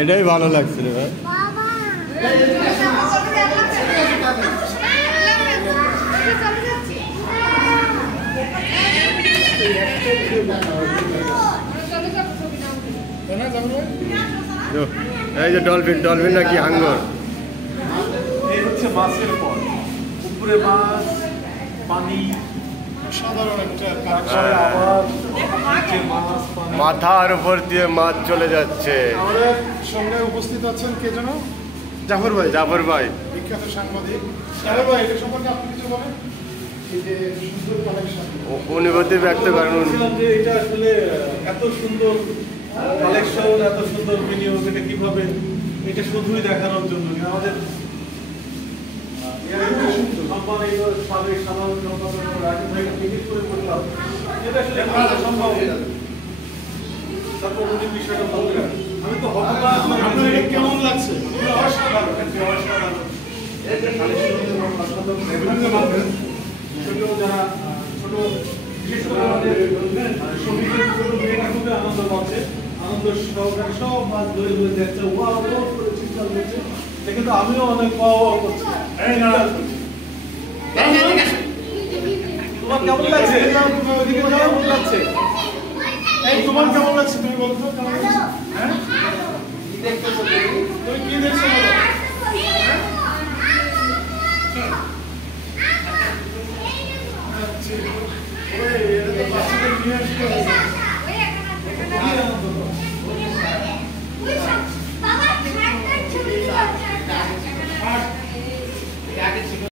এটাই ভালো লাগছে রে ভাই। এই যে ডলফিন, ডলফিন নাকি হাঙ্গর, এই হচ্ছে মাছের পর, উপরে মাছ, পানি, সাধারণ একটা, তারপরে আবার নিচে মাছ, পানি। মাথার উপর দিয়ে মাছ চলে যাচ্ছে। আমাদের সঙ্গে উপস্থিত আছেন কে যেন? জাফর ভাই। জাফর ভাই বিখ্যাত সাংবাদিক। জাফর ভাই, এটা সম্পর্কে আপনি কিছু বলেন। এই যে সুন্দর কালেকশন, অনুভূতি ব্যক্ত করেন। যে এটা আসলে এত সুন্দর কালেকশন, এত সুন্দর বিনিয়োগ, এটা কিভাবে, এটা শুধুই দেখানোর জন্য আমাদের সম্মানিত সাবেক সাধারণ সম্পাদক রাজীব ভাইকে জিজ্ঞেস করে বললাম এটা আসলে সম্ভব। তারপর উনি বিষয়টা বললেন, আমি তো হতবাক। আপনার এটা কেমন লাগছে? অসাধারণ, অসাধারণ। এটা কালেকশন অসাধারণ। ছোট যারা ছোট, বিশেষ করে আমাদের শ্রমিকের ছোট মেয়েটা খুবই আনন্দ পাচ্ছে, আনন্দ সহকারে সব মাছ ধরে ধরে দেখছে, ওয়া ওয়া করে চিৎকার করছে। দেখে তো আমিও অনেক ওয়া ওয়া করছি। তোমার কেমন লাগছে? কেমন লাগছে? এই তোমার কেমন লাগছে? তুমি বলো তো কেমন লাগছে? হ্যাঁ, তুমি কি দেখছো বলো? বাচ্চাদের নিয়ে আসতে